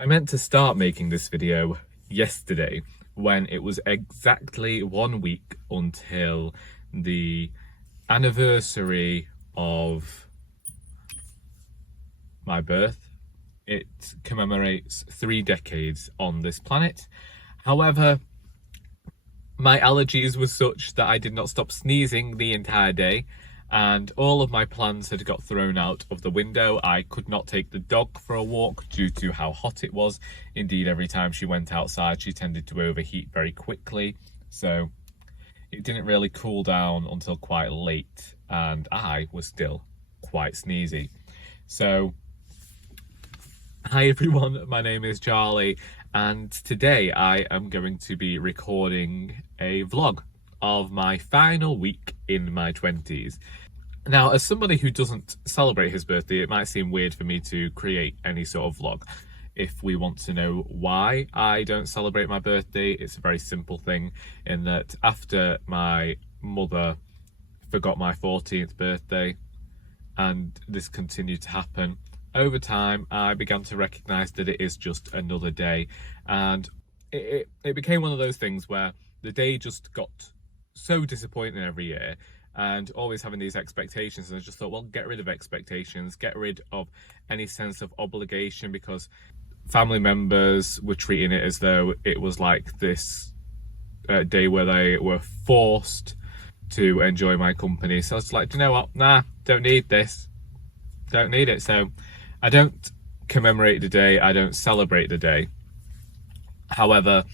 I meant to start making this video yesterday when it was exactly 1 week until the anniversary of my birth. It commemorates 3 decades on this planet. However, my allergies were such that I did not stop sneezing the entire day, and all of my plans had got thrown out of the window. I could not take the dog for a walk due to how hot it was. Indeed, every time she went outside, she tended to overheat very quickly. So it didn't really cool down until quite late, and I was still quite sneezy. So, hi everyone, my name is Charlie, and today I am going to be recording a vlog of my final week in my 20s. Now, as somebody who doesn't celebrate his birthday, it might seem weird for me to create any sort of vlog. If we want to know why I don't celebrate my birthday, it's a very simple thing, in that after my mother forgot my 14th birthday, and this continued to happen, over time I began to recognise that it is just another day, and it became one of those things where the day just got so disappointing every year, and always having these expectations, and I just thought, well, get rid of expectations, get rid of any sense of obligation, because family members were treating it as though it was like this day where they were forced to enjoy my company. So I was like, do you know what, nah, don't need this, don't need it. So I don't commemorate the day, I don't celebrate the day. However,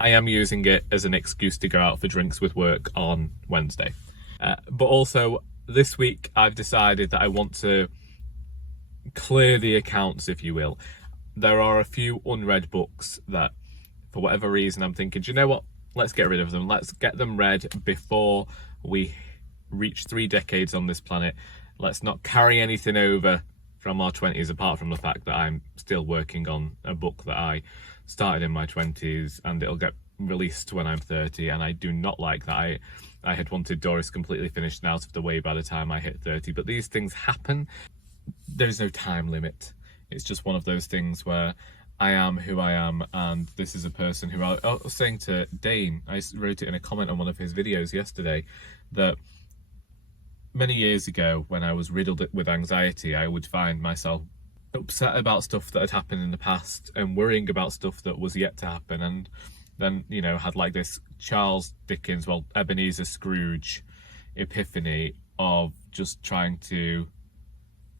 I am using it as an excuse to go out for drinks with work on Wednesday. But also, this week I've decided that I want to clear the accounts, if you will. There are a few unread books that, for whatever reason, I'm thinking, do you know what? Let's get rid of them. Let's get them read before we reach 3 decades on this planet. Let's not carry anything over from our 20s, apart from the fact that I'm still working on a book that I started in my 20s, and it'll get released when I'm 30, and I do not like that. I had wanted Doris completely finished and out of the way by the time I hit 30, but these things happen. There's no time limit. It's just one of those things where I am who I am, and this is a person who I was saying to Dane, I wrote it in a comment on one of his videos yesterday, that many years ago when I was riddled with anxiety, I would find myself upset about stuff that had happened in the past and worrying about stuff that was yet to happen, and then, you know, had like this Charles Dickens, well, Ebenezer Scrooge epiphany of just trying to,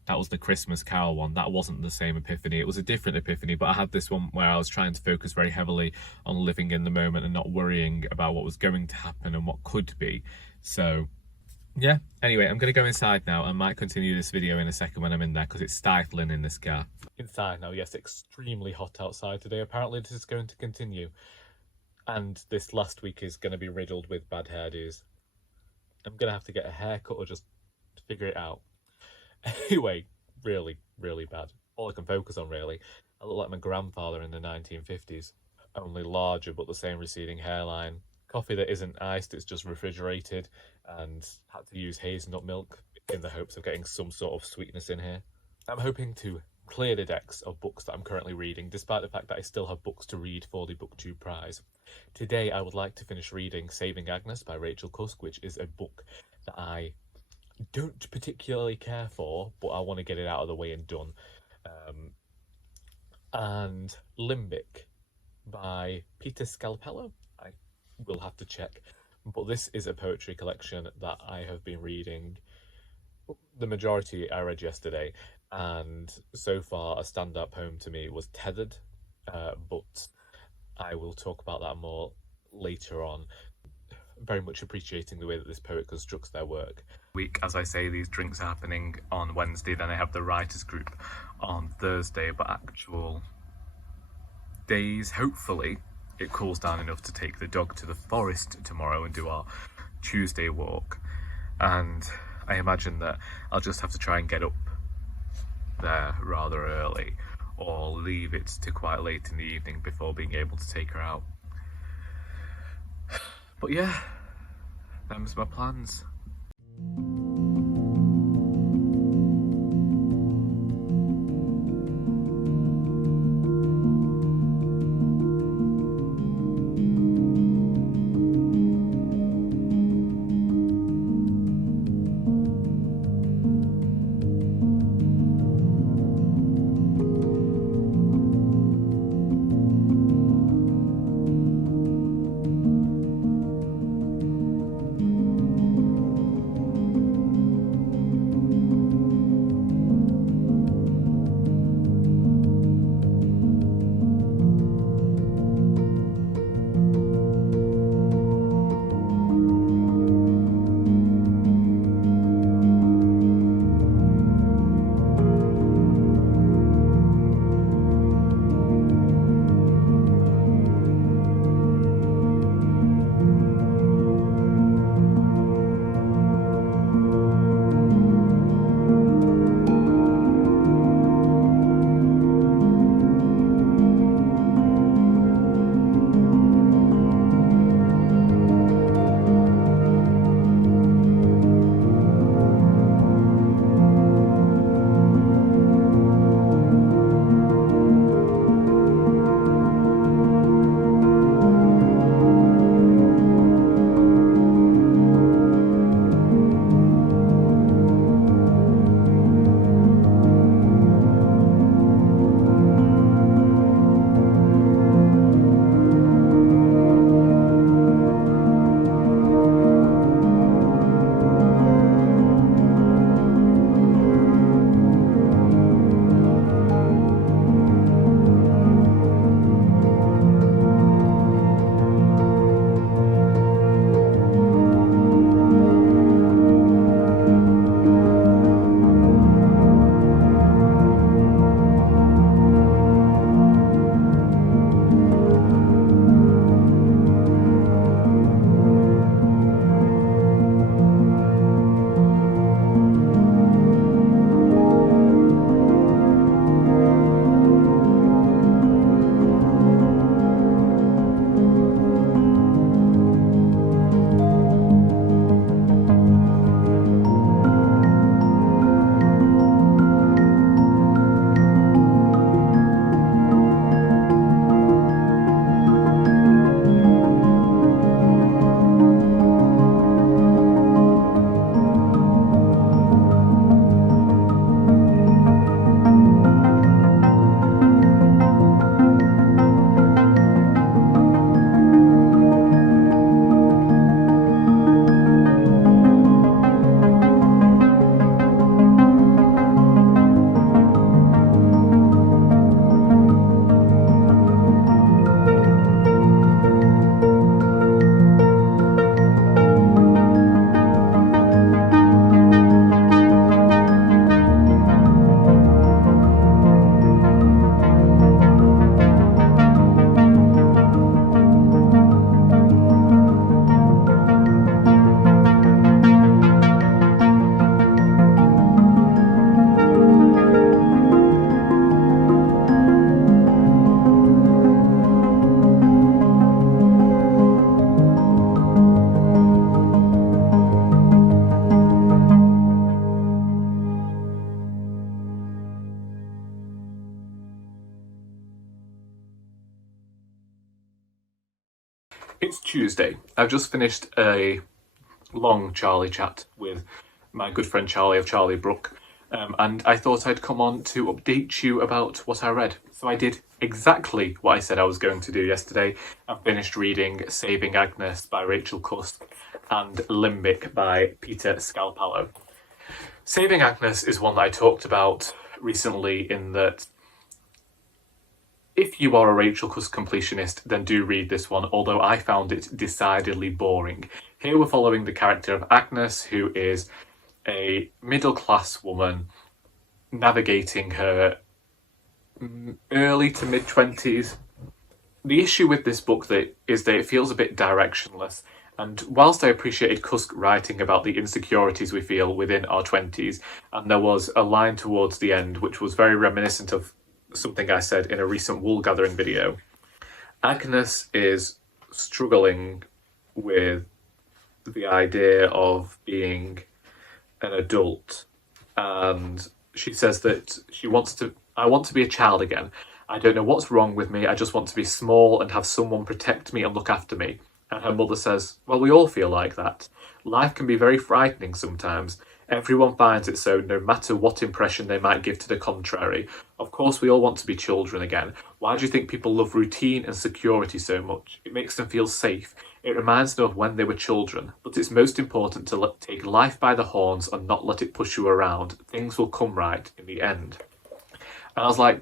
that was the Christmas Carol one, that wasn't the same epiphany, it was a different epiphany, but I had this one where I was trying to focus very heavily on living in the moment and not worrying about what was going to happen and what could be. So yeah, anyway, I'm going to go inside now. I might continue this video in a second when I'm in there, because it's stifling in this car. Inside now, yes, extremely hot outside today. Apparently this is going to continue, and this last week is going to be riddled with bad hairdos. I'm going to have to get a haircut or just figure it out. Anyway, really, really bad. All I can focus on, really. I look like my grandfather in the 1950s, only larger but the same receding hairline. Coffee that isn't iced, it's just refrigerated, and had to use hazelnut milk in the hopes of getting some sort of sweetness in here. I'm hoping to clear the decks of books that I'm currently reading, despite the fact that I still have books to read for the BookTube prize. Today I would like to finish reading Saving Agnes by Rachel Cusk, which is a book that I don't particularly care for, but I want to get it out of the way and done. And Limbic by Peter Scalpello. I will have to check, but this is a poetry collection that I have been reading. The majority I read yesterday, and so far a stand-up poem to me was Tethered, but I will talk about that more later on. Very much appreciating the way that this poet constructs their work. Week, as I say, these drinks are happening on Wednesday, then I have the writers group on Thursday, but actual days, hopefully it cools down enough to take the dog to the forest tomorrow and do our Tuesday walk, and I imagine that I'll just have to try and get up there rather early, or leave it to quite late in the evening before being able to take her out. But yeah, them's my plans. It's Tuesday. I've just finished a long Charlie chat with my good friend Charlie of Charlie Brook, and I thought I'd come on to update you about what I read. So I did exactly what I said I was going to do yesterday. I finished reading Saving Agnes by Rachel Cusk and Limbic by Peter Scalpello. Saving Agnes is one that I talked about recently, in that if you are a Rachel Cusk completionist, then do read this one, although I found it decidedly boring. Here we're following the character of Agnes, who is a middle-class woman navigating her early to mid-20s. The issue with this book is that it feels a bit directionless, and whilst I appreciated Cusk writing about the insecurities we feel within our 20s, and there was a line towards the end which was very reminiscent of something I said in a recent wool gathering video, Agnes is struggling with the idea of being an adult, and she says that I want to be a child again. I don't know what's wrong with me, I just want to be small and have someone protect me and look after me. And her mother says, well, we all feel like that. Life can be very frightening sometimes. Everyone finds it so, no matter what impression they might give to the contrary. Of course, we all want to be children again. Why do you think people love routine and security so much? It makes them feel safe. It reminds them of when they were children. But it's most important to take life by the horns and not let it push you around. Things will come right in the end. And I was like,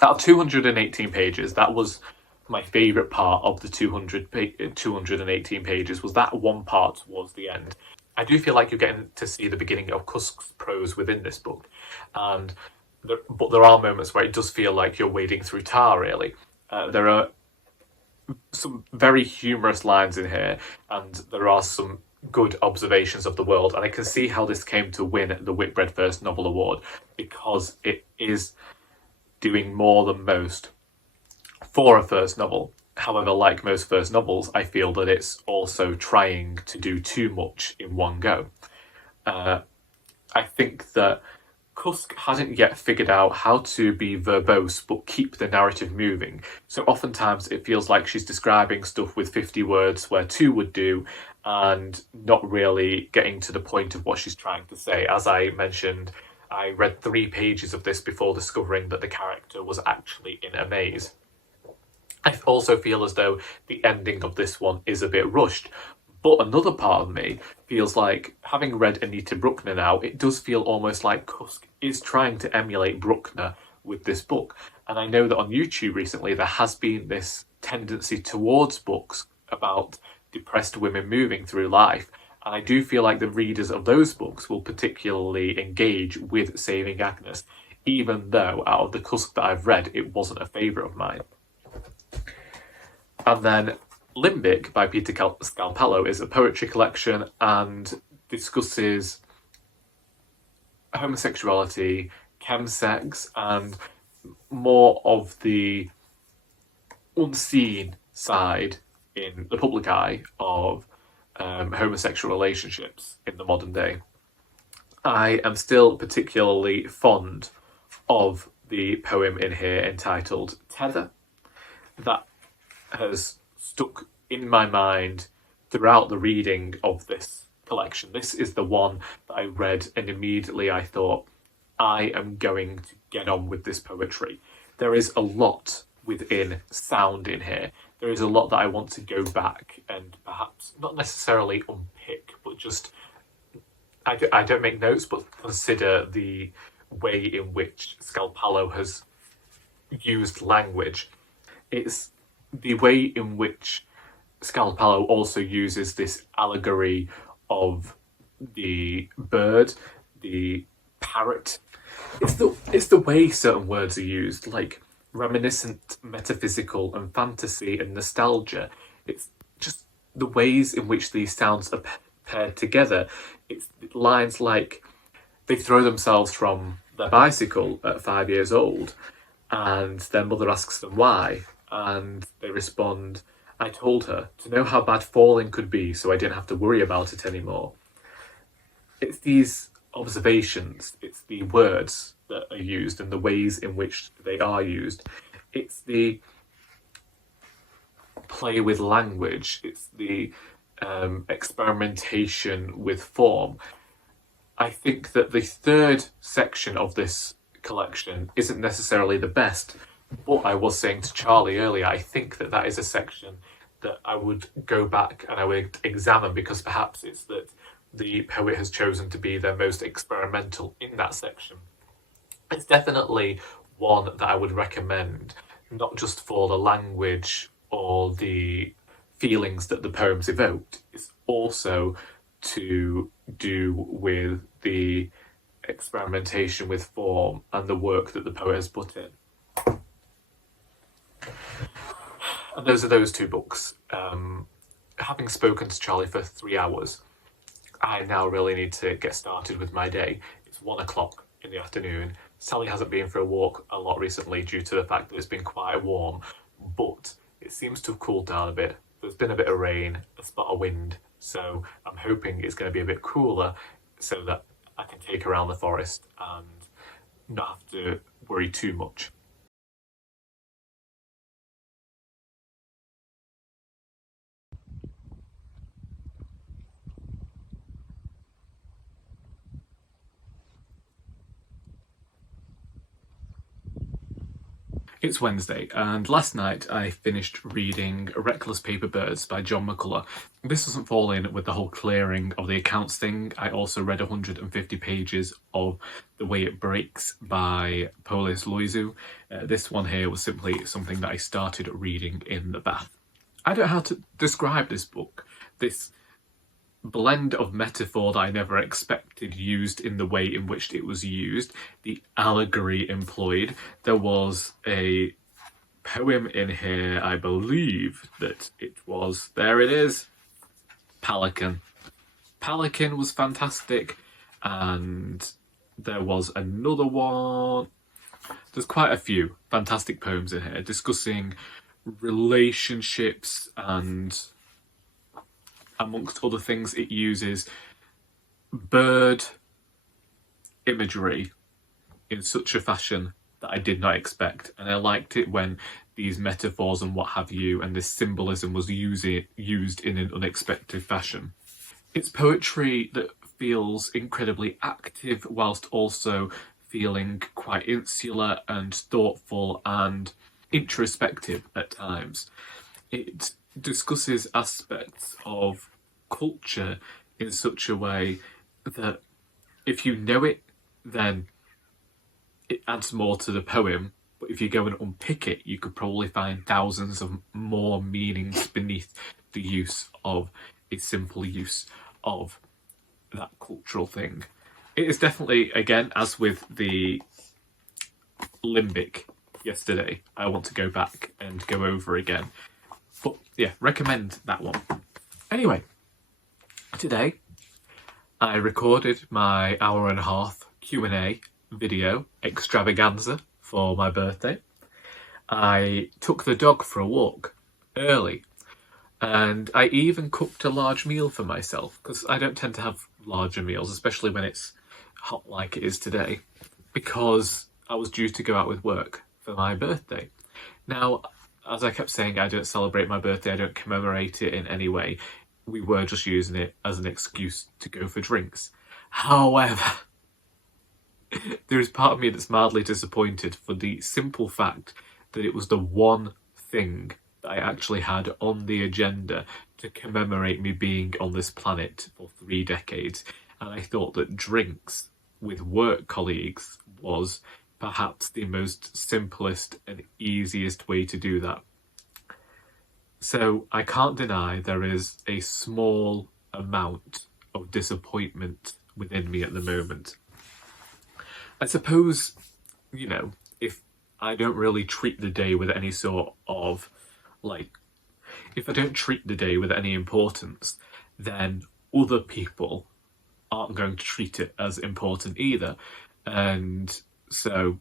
out of 218 pages, that was my favourite part of the 218 pages, was that one part towards the end. I do feel like you're getting to see the beginning of Cusk's prose within this book, but there are moments where it does feel like you're wading through tar, really. There are some very humorous lines in here, and there are some good observations of the world, and I can see how this came to win the Whitbread First Novel Award, because it is doing more than most for a first novel. However, like most first novels, I feel that it's also trying to do too much in one go. I think that Cusk hadn't yet figured out how to be verbose but keep the narrative moving. So oftentimes it feels like she's describing stuff with 50 words where 2 would do, and not really getting to the point of what she's trying to say. As I mentioned, I read 3 pages of this before discovering that the character was actually in a maze. I also feel as though the ending of this one is a bit rushed. But another part of me feels like, having read Anita Bruckner now, it does feel almost like Cusk is trying to emulate Bruckner with this book. And I know that on YouTube recently there has been this tendency towards books about depressed women moving through life. And I do feel like the readers of those books will particularly engage with Saving Agnes, even though out of the Cusk that I've read, it wasn't a favourite of mine. And then Limbic by Peter Scalpello is a poetry collection and discusses homosexuality, chemsex, and more of the unseen side in the public eye of homosexual relationships in the modern day. I am still particularly fond of the poem in here entitled Tether. That has stuck in my mind throughout the reading of this collection. This is the one that I read and immediately I thought, I am going to get on with this poetry. There is a lot within sound in here. There is a lot that I want to go back and perhaps not necessarily unpick, but just, I don't make notes, but consider the way in which Scalpello has used language. It's the way in which Scalpello also uses this allegory of the bird, the parrot. It's the way certain words are used, like reminiscent, metaphysical, and fantasy and nostalgia. It's just the ways in which these sounds are paired together. It's lines like, they throw themselves from their bicycle at 5 years old, and their mother asks them why. And they respond, I told her to know how bad falling could be so I didn't have to worry about it anymore. It's these observations, it's the words that are used and the ways in which they are used. It's the play with language, it's the experimentation with form. I think that the third section of this collection isn't necessarily the best, but I was saying to Charlie earlier, I think that that is a section that I would go back and I would examine, because perhaps it's that the poet has chosen to be their most experimental in that section. It's definitely one that I would recommend, not just for the language or the feelings that the poems evoked, it's also to do with the experimentation with form and the work that the poet has put in. And those are those two books. Having spoken to Charlie for 3 hours, I now really need to get started with my day. It's 1 o'clock in the afternoon. Sally hasn't been for a walk a lot recently due to the fact that it's been quite warm, but it seems to have cooled down a bit. There's been a bit of rain, a spot of wind, so I'm hoping it's going to be a bit cooler so that I can take her around the forest and not have to worry too much. It's Wednesday, and last night I finished reading Reckless Paper Birds by John McCullough. This doesn't fall in with the whole clearing of the accounts thing. I also read 150 pages of The Way It Breaks by Polis Loizou. This one here was simply something that I started reading in the bath. I don't know how to describe this book. This blend of metaphor that I never expected used in the way in which it was used, the allegory employed. There was a poem in here, I believe that it was, there it is, Pelican. Pelican was fantastic, and there was another one. There's quite a few fantastic poems in here discussing relationships, and amongst other things, it uses bird imagery in such a fashion that I did not expect. And I liked it when these metaphors and what have you and this symbolism was used in an unexpected fashion. It's poetry that feels incredibly active whilst also feeling quite insular and thoughtful and introspective at times. It discusses aspects of culture in such a way that if you know it, then it adds more to the poem, but if you go and unpick it, you could probably find thousands of more meanings beneath the use of a simple use of that cultural thing. It is definitely, again, as with the Limbic yesterday, I want to go back and go over again. But yeah, recommend that one. Anyway, today I recorded my 1.5-hour Q&A video extravaganza for my birthday. I took the dog for a walk early, and I even cooked a large meal for myself, because I don't tend to have larger meals, especially when it's hot like it is today, because I was due to go out with work for my birthday. Now, as I kept saying, I don't celebrate my birthday, I don't commemorate it in any way. We were just using it as an excuse to go for drinks. However, there is part of me that's mildly disappointed for the simple fact that it was the one thing that I actually had on the agenda to commemorate me being on this planet for 3 decades. And I thought that drinks with work colleagues was perhaps the most simplest and easiest way to do that. So I can't deny there is a small amount of disappointment within me at the moment. I suppose, you know, if I don't really treat the day with any sort of, if I don't treat the day with any importance, then other people aren't going to treat it as important either. And so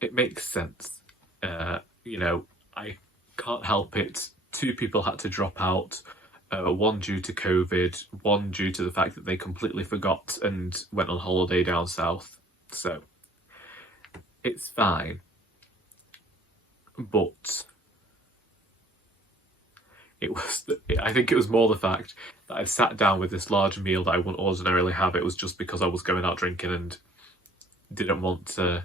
it makes sense. I can't help it. 2 people had to drop out, one due to COVID, one due to the fact that they completely forgot and went on holiday down south. So it's fine. but I think it was more the fact that I'd sat down with this large meal that I wouldn't ordinarily have. It was just because I was going out drinking and didn't want to.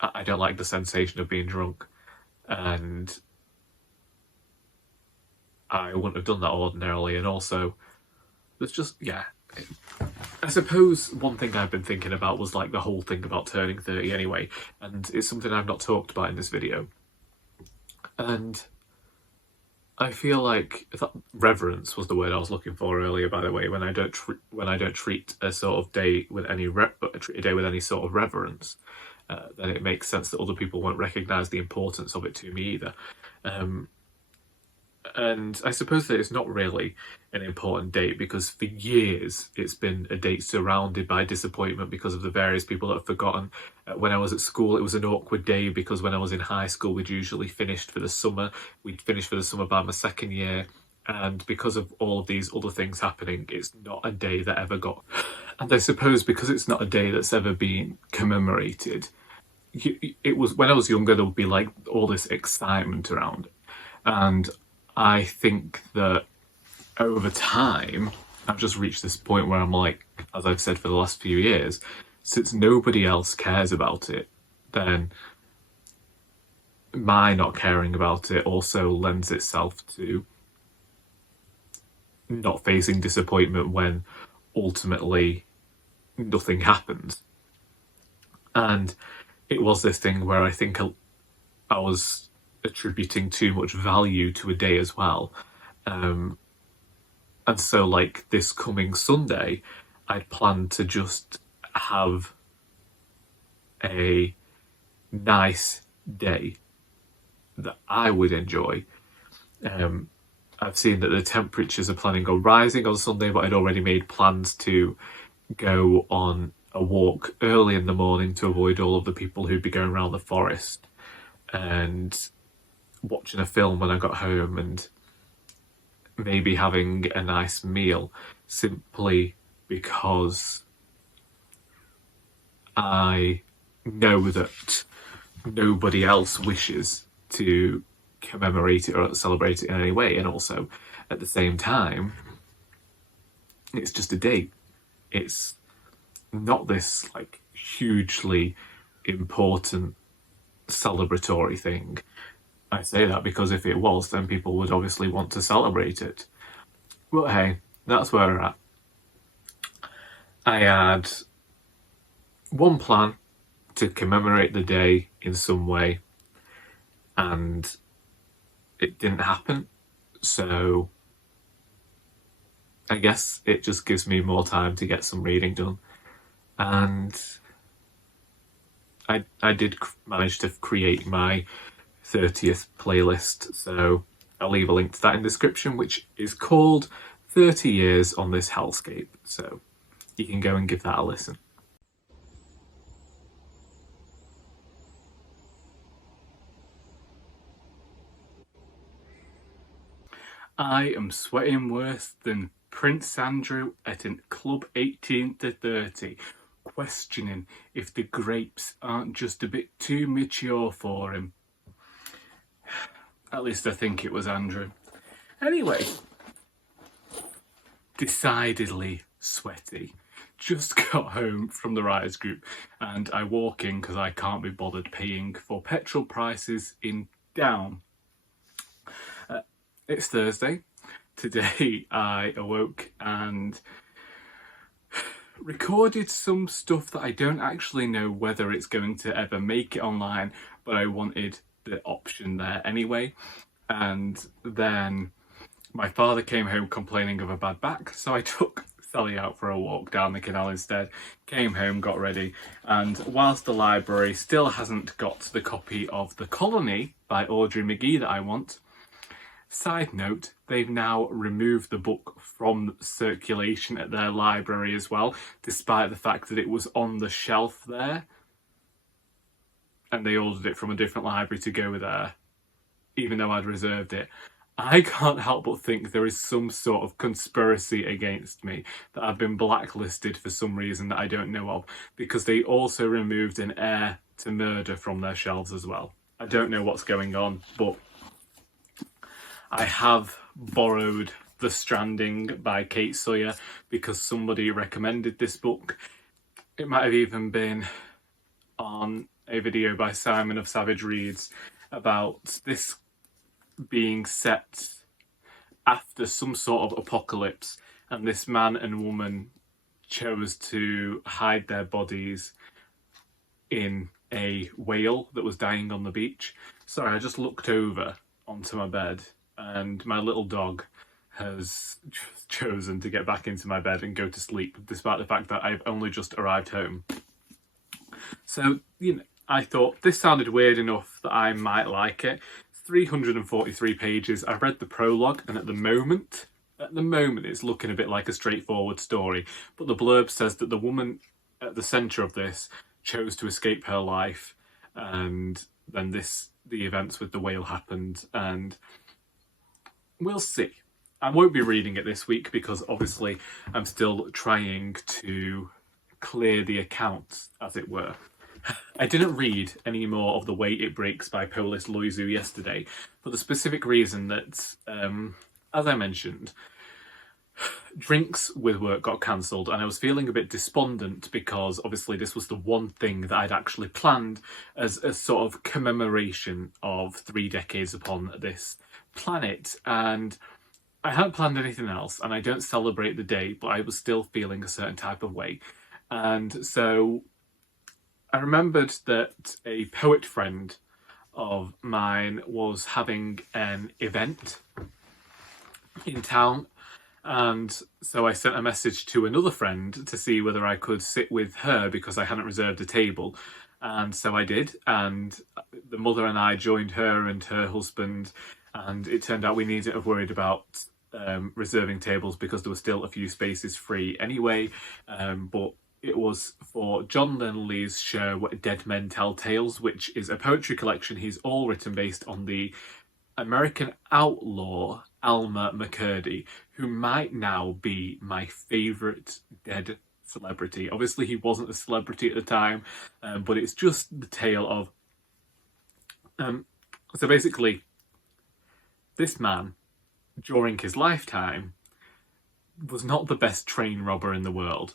I don't like the sensation of being drunk, and I wouldn't have done that ordinarily. And also, there's just, yeah. I suppose one thing I've been thinking about was like the whole thing about turning 30 anyway, and it's something I've not talked about in this video. And I feel like reverence was the word I was looking for earlier, by the way. When I don't treat a sort of day with any sort of reverence, then it makes sense that other people won't recognise the importance of it to me either. And I suppose that it's not really an important date because for years it's been a date surrounded by disappointment because of the various people that have forgotten. When I was at school, it was an awkward day because when I was in high school, we'd usually finished for the summer. We'd finished for the summer by my second year. And because of all of these other things happening, it's not a day that ever got... And I suppose because it's not a day that's ever been commemorated, it was when I was younger, there would be like all this excitement around it. And I think that over time, I've just reached this point where I'm like, as I've said for the last few years, since nobody else cares about it, then my not caring about it also lends itself to not facing disappointment when ultimately nothing happens. And it was this thing where I think I was attributing too much value to a day as well. And so like this coming Sunday, I'd planned to just have a nice day that I would enjoy. I've seen that the temperatures are planning on rising on Sunday, but I'd already made plans to go on a walk early in the morning to avoid all of the people who'd be going around the forest, and watching a film when I got home, and maybe having a nice meal, simply because I know that nobody else wishes to commemorate it or celebrate it in any way. And also, at the same time, it's just a date. It's not this like hugely important celebratory thing. I say that because if it was, then people would obviously want to celebrate it. But hey, that's where we're at. I had one plan to commemorate the day in some way, and it didn't happen. So I guess it just gives me more time to get some reading done. And I did manage to create my 30th playlist, so I'll leave a link to that in the description, which is called 30 Years on This Hellscape, so you can go and give that a listen. I am sweating worse than Prince Andrew at a Club 18 to 30, questioning if the grapes aren't just a bit too mature for him. At least I think it was Andrew. Anyway, decidedly sweaty. Just got home from the writers group and I walk in because I can't be bothered paying for petrol prices in down. It's Thursday. Today I awoke and recorded some stuff that I don't actually know whether it's going to ever make it online, but I wanted the option there anyway. And then my father came home complaining of a bad back, so I took Sally out for a walk down the canal instead, came home, got ready, and whilst the library still hasn't got the copy of The Colony by Audrey McGee that I want, side note, they've now removed the book from circulation at their library as well, despite the fact that it was on the shelf there, and they ordered it from a different library to go there, even though I'd reserved it. I can't help but think there is some sort of conspiracy against me, that I've been blacklisted for some reason that I don't know of, because they also removed An Heir to Murder from their shelves as well. I don't know what's going on, but I have borrowed The Stranding by Kate Sawyer because somebody recommended this book. It might have even been on a video by Simon of Savage Reads about this being set after some sort of apocalypse, and this man and woman chose to hide their bodies in a whale that was dying on the beach. Sorry, I just looked over onto my bed and my little dog has chosen to get back into my bed and go to sleep, despite the fact that I've only just arrived home. So, I thought this sounded weird enough that I might like it. It's 343 pages. I've read the prologue, and at the moment it's looking a bit like a straightforward story, but the blurb says that the woman at the centre of this chose to escape her life, and then the events with the whale happened, and we'll see. I won't be reading it this week because obviously I'm still trying to clear the account, as it were. I didn't read any more of The Way It Breaks by Polis Loizou yesterday for the specific reason that, as I mentioned, drinks with work got cancelled and I was feeling a bit despondent because obviously this was the one thing that I'd actually planned as a sort of commemoration of 3 decades upon this planet, and I hadn't planned anything else, and I don't celebrate the day, but I was still feeling a certain type of way. And so I remembered that a poet friend of mine was having an event in town, and so I sent a message to another friend to see whether I could sit with her because I hadn't reserved a table. And so I did, and the mother and I joined her and her husband, and it turned out we needn't have worried about reserving tables because there were still a few spaces free anyway. But it was for John Linley's show Dead Men Tell Tales, which is a poetry collection he's all written based on the American outlaw Alma McCurdy, who might now be my favourite dead celebrity. Obviously he wasn't a celebrity at the time, but it's just the tale of so basically this man during his lifetime was not the best train robber in the world.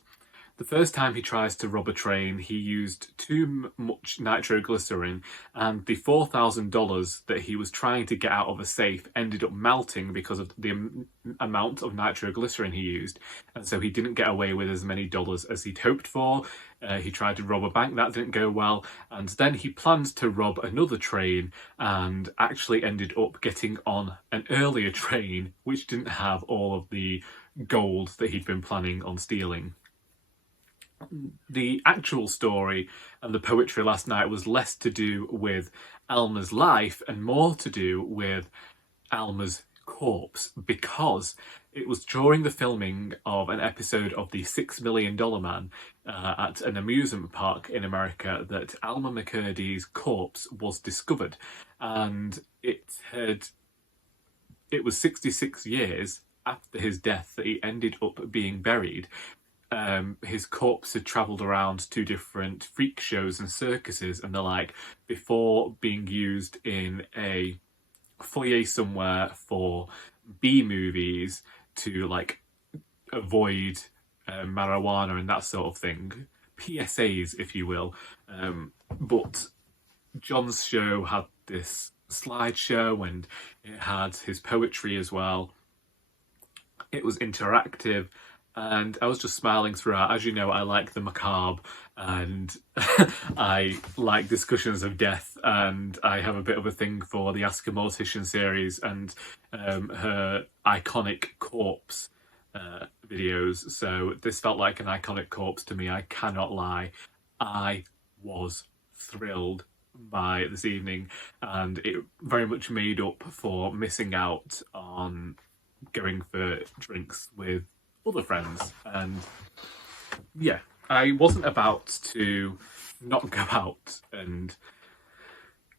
The first time he tries to rob a train, he used too much nitroglycerin, and the $4,000 that he was trying to get out of a safe ended up melting because of the amount of nitroglycerin he used, and so he didn't get away with as many dollars as he'd hoped for. He tried to rob a bank, that didn't go well, and then he planned to rob another train and actually ended up getting on an earlier train which didn't have all of the gold that he'd been planning on stealing. The actual story and the poetry last night was less to do with Alma's life and more to do with Alma's corpse, because it was during the filming of an episode of The $6 Million Man at an amusement park in America that Alma McCurdy's corpse was discovered, and it was 66 years after his death that he ended up being buried. His corpse had travelled around to different freak shows and circuses and the like before being used in a foyer somewhere for B movies to like avoid marijuana and that sort of thing. PSAs, if you will. But John's show had this slideshow and it had his poetry as well. It was interactive. And I was just smiling throughout. As you know, I like the macabre and I like discussions of death, and I have a bit of a thing for the Ask a Mortician series and her iconic corpse videos. So this felt like an iconic corpse to me, I cannot lie. I was thrilled by this evening, and it very much made up for missing out on going for drinks with other friends. And yeah, I wasn't about to not go out and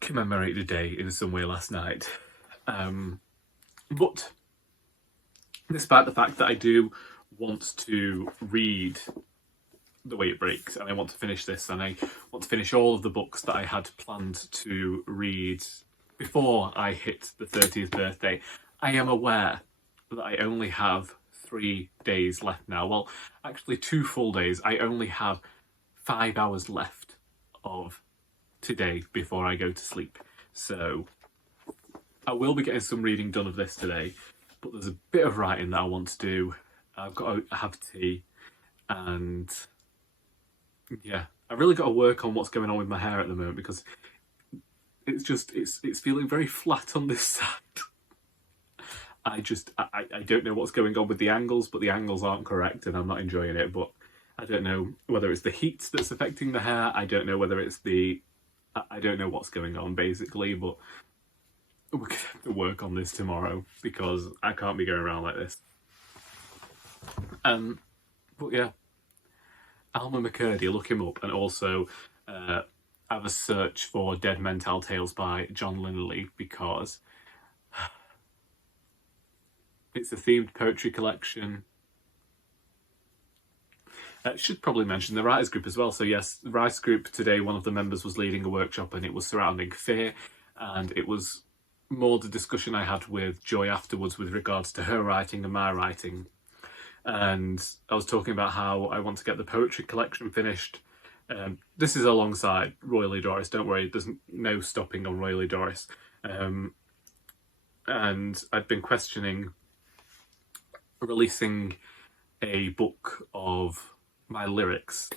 commemorate the day in some way last night, but despite the fact that I do want to read the way it breaks, and I want to finish this, and I want to finish all of the books that I had planned to read before I hit the 30th birthday. I am aware that I only have 3 days left now. Well, actually 2 full days. I only have 5 hours left of today before I go to sleep. So I will be getting some reading done of this today, but there's a bit of writing that I want to do. I've got to have tea, and yeah, I've really got to work on what's going on with my hair at the moment, because it's feeling very flat on this side. I don't know what's going on with the angles, but the angles aren't correct and I'm not enjoying it. But I don't know whether it's the heat that's affecting the hair. I don't know whether it's I don't know what's going on basically, but we're going to have to work on this tomorrow because I can't be going around like this. But yeah, Alma McCurdy, look him up, and also have a search for Dead Men Tell Tales by John Linley, because it's a themed poetry collection. I should probably mention the writers group as well. So yes, the writers group today, one of the members was leading a workshop, and it was surrounding fear, and it was more the discussion I had with Joy afterwards with regards to her writing and my writing. And I was talking about how I want to get the poetry collection finished. This is alongside Royally Doris, don't worry, there's no stopping on Royally Doris. And I'd been questioning releasing a book of my lyrics,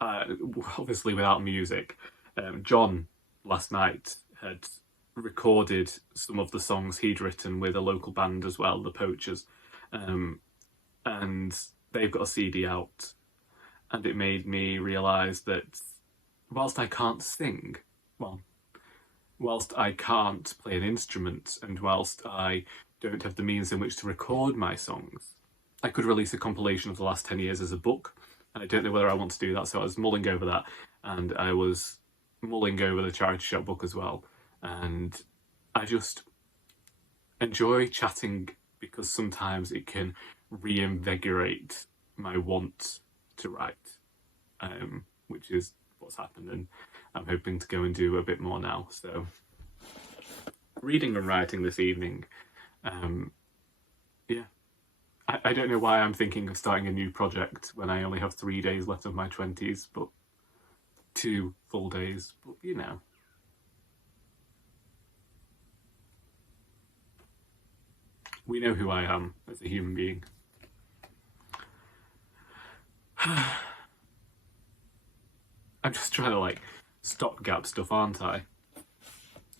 obviously without music. John last night had recorded some of the songs he'd written with a local band as well, the Poachers, and they've got a CD out, and it made me realise that whilst I can't sing, well, whilst I can't play an instrument, and whilst I don't have the means in which to record my songs, I could release a compilation of the last 10 years as a book, and I don't know whether I want to do that. So I was mulling over that, and I was mulling over the charity shop book as well, and I just enjoy chatting because sometimes it can reinvigorate my want to write, which is what's happened, and I'm hoping to go and do a bit more now. So reading and writing this evening. Yeah, I don't know why I'm thinking of starting a new project when I only have 3 days left of my 20s, but 2 full days, but you know. We know who I am as a human being. I'm just trying to stopgap stuff, aren't I?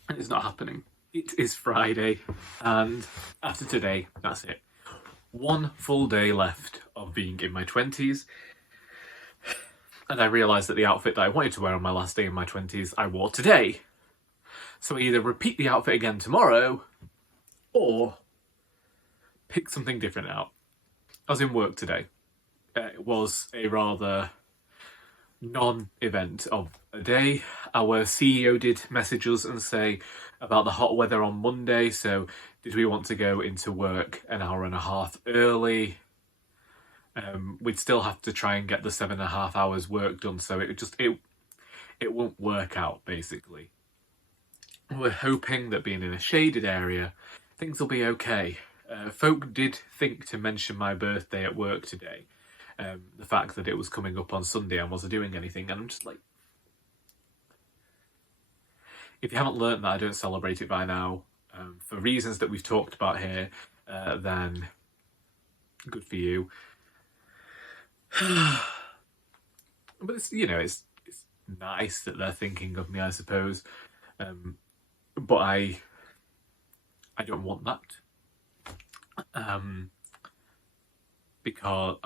And it's not happening. It is Friday, and after today, that's it. 1 full day left of being in my 20s, and I realised that the outfit that I wanted to wear on my last day in my 20s, I wore today. So I either repeat the outfit again tomorrow, or pick something different out. I was in work today. It was a rather non-event of a day. Our CEO did message us and say about the hot weather on Monday, so did we want to go into work an hour and a half early? We'd still have to try and get the 7.5 hours work done, so it won't work out, basically. We're hoping that being in a shaded area, things will be okay. Folk did think to mention my birthday at work today. The fact that it was coming up on Sunday and wasn't doing anything, and I'm just like, if you haven't learnt that I don't celebrate it by now, for reasons that we've talked about here, then good for you. But it's nice that they're thinking of me, I suppose. But I don't want that. Because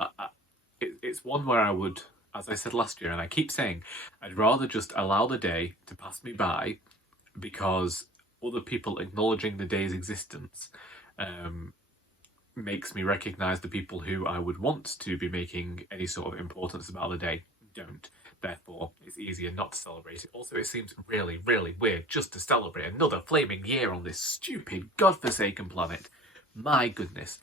it's one where I would, as I said last year, and I keep saying, I'd rather just allow the day to pass me by, because other people acknowledging the day's existence makes me recognise the people who I would want to be making any sort of importance about the day don't. Therefore, it's easier not to celebrate it. Also, it seems really, really weird just to celebrate another flaming year on this stupid, godforsaken planet. My goodness.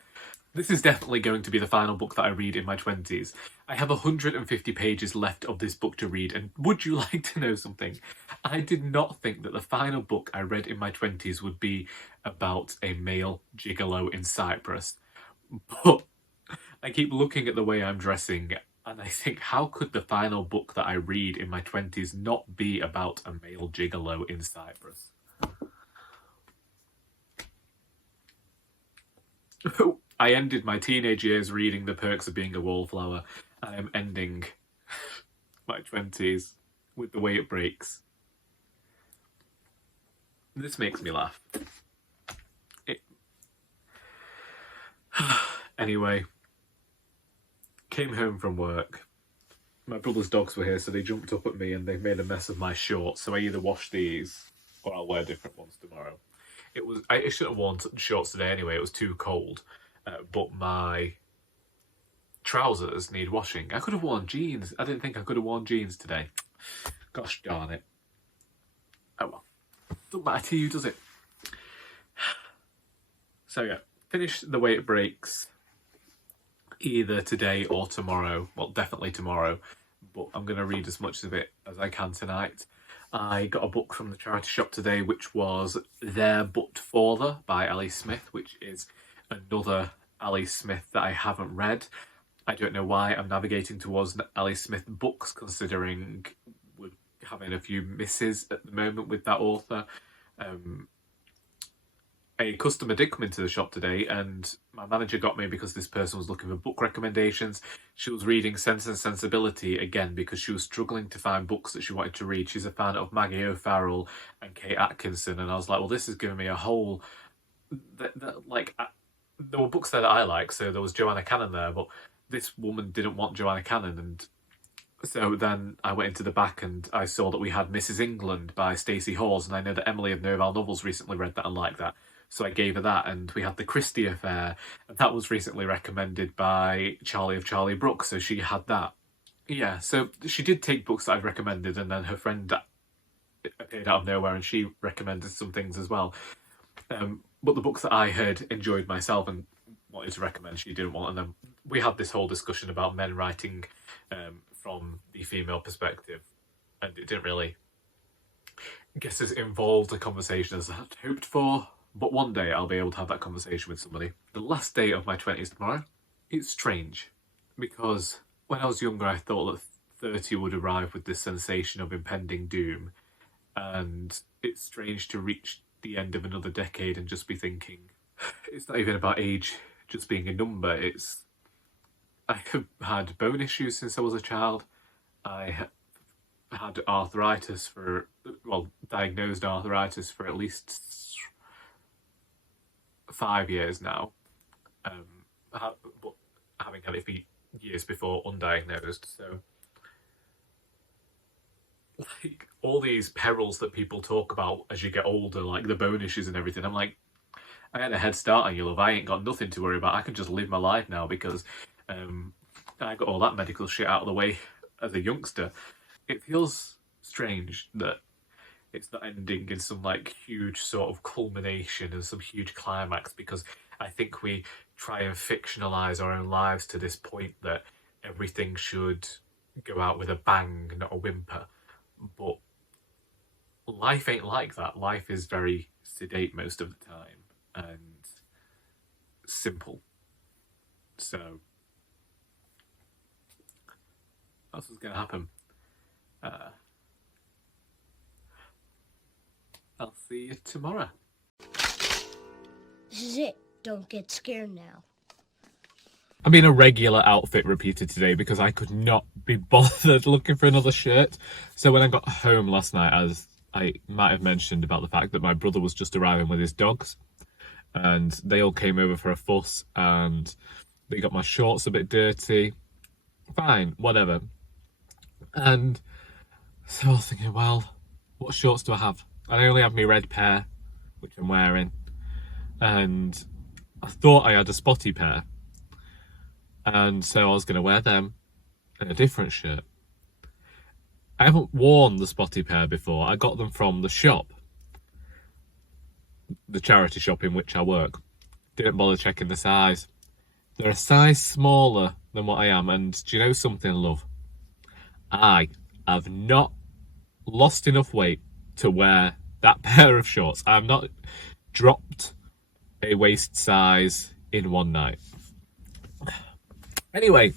This is definitely going to be the final book that I read in my 20s. I have 150 pages left of this book to read, and would you like to know something? I did not think that the final book I read in my 20s would be about a male gigolo in Cyprus. But I keep looking at the way I'm dressing, and I think, how could the final book that I read in my 20s not be about a male gigolo in Cyprus? I ended my teenage years reading The Perks of Being a Wallflower, and I'm ending my 20s with The Way It Breaks. This makes me laugh. Anyway, came home from work. My brother's dogs were here, so they jumped up at me and they made a mess of my shorts, so I either wash these or I'll wear different ones tomorrow. I shouldn't have worn shorts today anyway, it was too cold. But my trousers need washing. I could have worn jeans. I didn't think I could have worn jeans today. Gosh darn it. Oh well. Doesn't matter to you, does it? So yeah, finish The Way It Breaks either today or tomorrow. Well, definitely tomorrow. But I'm going to read as much of it as I can tonight. I got a book from the charity shop today, which was There But Father by Ali Smith, which is another Ali Smith that I haven't read. I don't know why I'm navigating towards Ali Smith books, considering we're having a few misses at the moment with that author. A customer did come into the shop today, and my manager got me because this person was looking for book recommendations. She was reading Sense and Sensibility again because she was struggling to find books that she wanted to read. She's a fan of Maggie O'Farrell and Kate Atkinson, and I was like, well, this is giving me a whole... there were books there that I like, so there was Joanna Cannon there, but this woman didn't want Joanna Cannon, and so then I went into the back and I saw that we had Mrs England by Stacey Hawes, and I know that Emily of Nerval Novels recently read that and liked that, so I gave her that. And we had The Christie Affair, and that was recently recommended by Charlie of Charlie Brooks, so she had that. Yeah, so she did take books that I'd recommended, and then her friend appeared out of nowhere and she recommended some things as well. But the books that I had enjoyed myself and wanted to recommend, she didn't want. And then we had this whole discussion about men writing from the female perspective, and it didn't really, I guess, as involved a conversation as I had hoped for. But one day I'll be able to have that conversation with somebody. The last day of my 20s tomorrow. It's strange, because when I was younger I thought that 30 would arrive with this sensation of impending doom, and it's strange to reach the end of another decade and just be thinking, it's not even about age just being a number. I have had bone issues since I was a child. I had arthritis diagnosed arthritis for at least 5 years now. But having had it for years before undiagnosed, so like all these perils that people talk about as you get older, like the bone issues and everything, I'm like, I had a head start on you, love. I ain't got nothing to worry about. I can just live my life now because I got all that medical shit out of the way as a youngster. It feels strange that it's not ending in some like huge sort of culmination and some huge climax, because I think we try and fictionalize our own lives to this point that everything should go out with a bang, not a whimper. But life ain't like that. Life is very sedate most of the time and simple. So that's what's going to happen. I'll see you tomorrow. This is it. Don't get scared now. I'm in a regular outfit repeated today because I could not be bothered looking for another shirt. So when I got home last night, as I might have mentioned about the fact that my brother was just arriving with his dogs, and they all came over for a fuss, and they got my shorts a bit dirty. Fine, whatever. And so I was thinking, well, what shorts do I have? I only have my red pair, which I'm wearing, and I thought I had a spotty pair, and so I was going to wear them and a different shirt. I haven't worn the spotty pair before. I got them from the shop, the charity shop in which I work. Didn't bother checking the size. They're a size smaller than what I am, and do you know something, love? I have not lost enough weight to wear that pair of shorts. I've not dropped a waist size in one night. Anyway,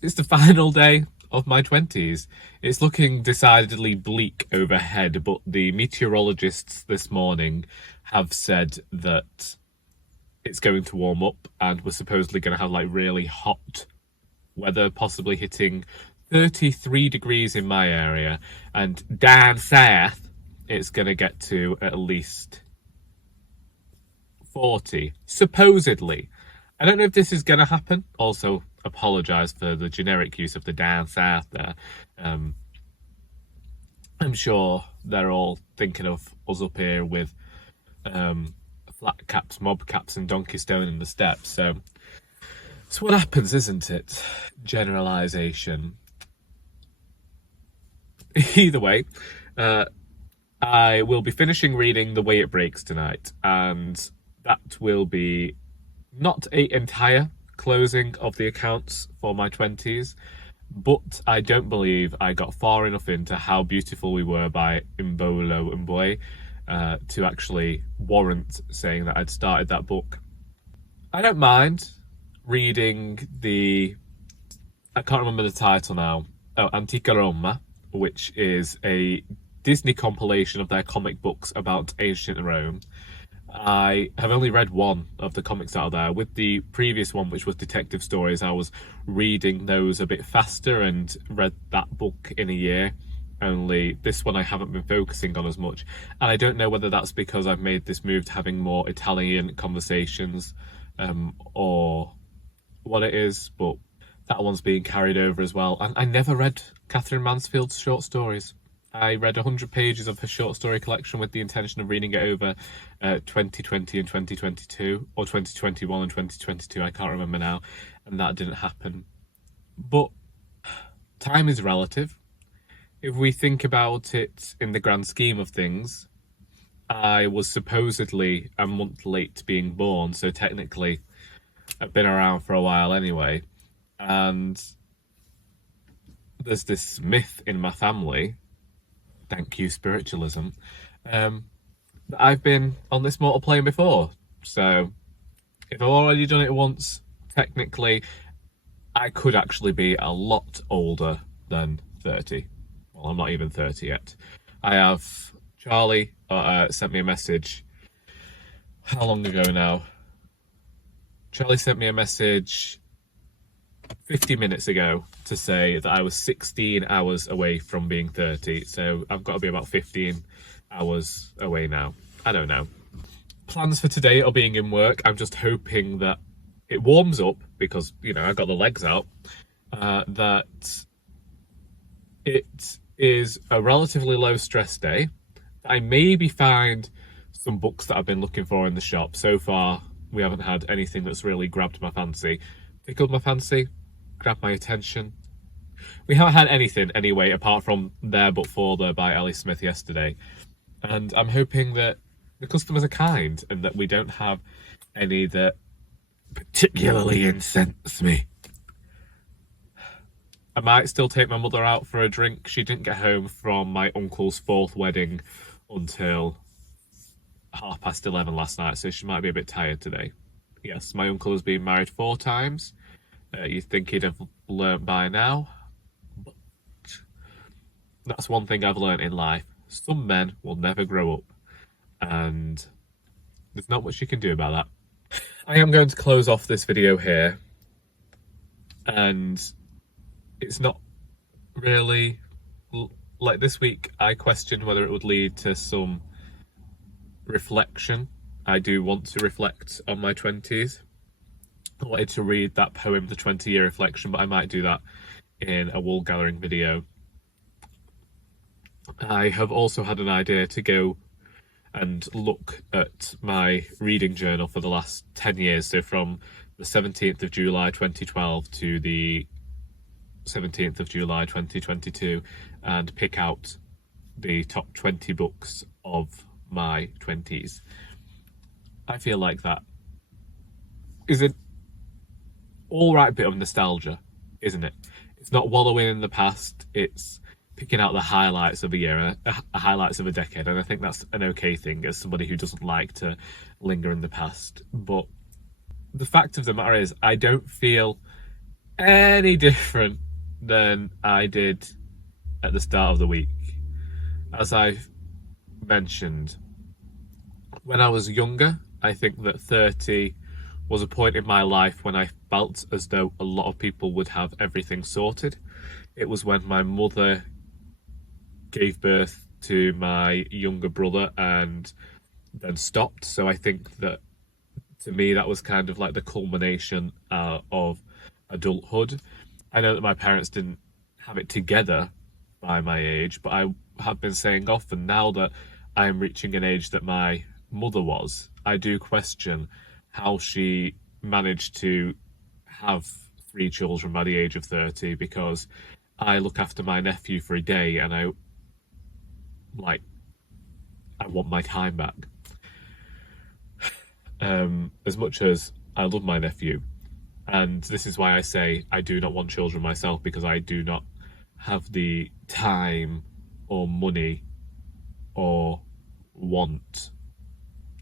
it's the final day of my 20s. It's looking decidedly bleak overhead, but the meteorologists this morning have said that it's going to warm up, and we're supposedly going to have like really hot weather, possibly hitting 33 degrees in my area, and down south it's going to get to at least 40, supposedly. I don't know if this is going to happen. Also, apologise for the generic use of the down south there. I'm sure they're all thinking of us up here with flat caps, mob caps and donkey stone in the steps. So it's what happens, isn't it? Generalisation. Either way, I will be finishing reading The Way It Breaks tonight, and that will be not an entire closing of the accounts for my 20s, but I don't believe I got far enough into How Beautiful We Were by Mbolo Mboy to actually warrant saying that I'd started that book. I don't mind reading I can't remember the title now, Antica Roma, which is a Disney compilation of their comic books about ancient Rome. I have only read one of the comics out there. With the previous one, which was Detective Stories, I was reading those a bit faster and read that book in a year. Only this one I haven't been focusing on as much. And I don't know whether that's because I've made this move to having more Italian conversations or what it is, but that one's being carried over as well. And I never read Catherine Mansfield's short stories. I read 100 pages of her short story collection with the intention of reading it over 2020 and 2022, or 2021 and 2022, I can't remember now, and that didn't happen. But time is relative. If we think about it in the grand scheme of things, I was supposedly a month late being born, so technically I've been around for a while anyway, and there's this myth in my family, thank you spiritualism, that I've been on this mortal plane before. So if I've already done it once, technically I could actually be a lot older than 30. Well, I'm not even 30 yet. I have Charlie sent me a message. How long ago now? Charlie sent me a message 50 minutes ago to say that I was 16 hours away from being 30. So I've got to be about 15 hours away now. I don't know. Plans for today are being in work. I'm just hoping that it warms up because, you know, I got the legs out. That it is a relatively low stress day. I maybe find some books that I've been looking for in the shop. So far, we haven't had anything that's really grabbed my fancy. Tickled my fancy, grabbed my attention. We haven't had anything anyway, apart from There But Further by Ellie Smith yesterday. And I'm hoping that the customers are kind and that we don't have any that particularly incense me. I might still take my mother out for a drink. She didn't get home from my uncle's 4th wedding until 11:30 last night, so she might be a bit tired today. Yes, my uncle has been married 4 times. You'd think he'd have learnt by now. But that's one thing I've learnt in life. Some men will never grow up. And there's not much you can do about that. I am going to close off this video here. And it's not really... Like this week, I questioned whether it would lead to some reflection. I do want to reflect on my 20s. I wanted to read that poem, The 20-Year Reflection, but I might do that in a wool gathering video. I have also had an idea to go and look at my reading journal for the last 10 years. So from the 17th of July 2012 to the 17th of July 2022, and pick out the top 20 books of my 20s. I feel like that is all right bit of nostalgia, isn't it? It's not wallowing in the past, it's picking out the highlights of a year, highlights of a decade, and I think that's an okay thing as somebody who doesn't like to linger in the past. But the fact of the matter is, I don't feel any different than I did at the start of the week. As I've mentioned, when I was younger, I think that 30 was a point in my life when I felt as though a lot of people would have everything sorted. It was when my mother gave birth to my younger brother and then stopped. So I think that, to me, that was kind of like the culmination of adulthood. I know that my parents didn't have it together by my age, but I have been saying often, now that I am reaching an age that my mother was, I do question how she managed to have 3 children by the age of 30, because I look after my nephew for a day and I want my time back. As much as I love my nephew, and this is why I say I do not want children myself, because I do not have the time or money or want.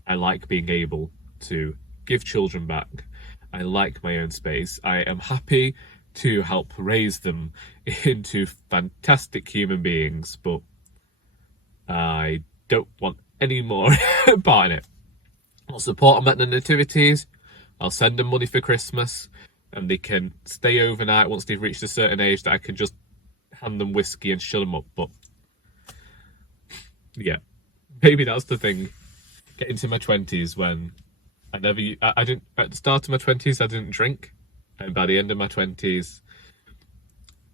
I like being able to give children back. I like my own space. I am happy to help raise them into fantastic human beings, but I don't want any more part in it. I'll support them at the nativities. I'll send them money for Christmas, and they can stay overnight once they've reached a certain age that I can just hand them whiskey and shut them up. But yeah, maybe that's the thing. Getting to my 20s, when I didn't, at the start of my 20s, I didn't drink. And by the end of my 20s,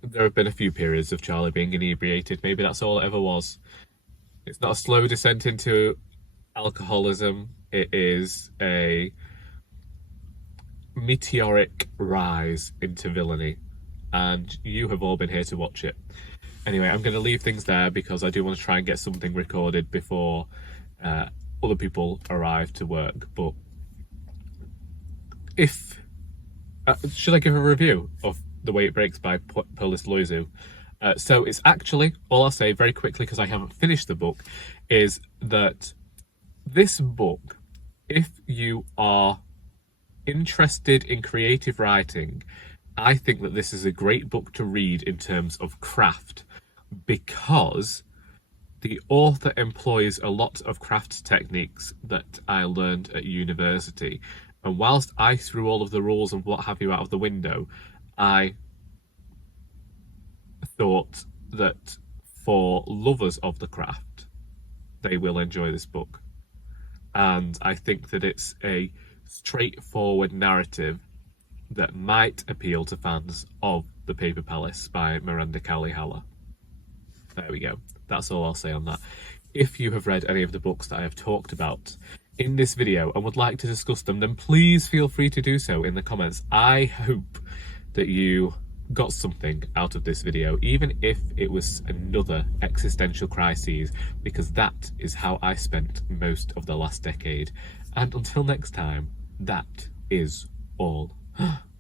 there have been a few periods of Charlie being inebriated. Maybe that's all it ever was. It's not a slow descent into alcoholism. It is a meteoric rise into villainy. And you have all been here to watch it. Anyway, I'm going to leave things there because I do want to try and get something recorded before other people arrive to work. But should I give a review of The Way It Breaks by Polis Loizou? So it's actually, all I'll say very quickly, because I haven't finished the book, is that this book, if you are interested in creative writing, I think that this is a great book to read in terms of craft, because the author employs a lot of craft techniques that I learned at university. And whilst I threw all of the rules and what have you out of the window, I thought that for lovers of the craft, they will enjoy this book. And I think that it's a straightforward narrative that might appeal to fans of The Paper Palace by Miranda Cowley Haller. There we go. That's all I'll say on that. If you have read any of the books that I have talked about in this video and would like to discuss them, then please feel free to do so in the comments. I hope that you got something out of this video, even if it was another existential crisis, because that is how I spent most of the last decade. And until next time, that is all.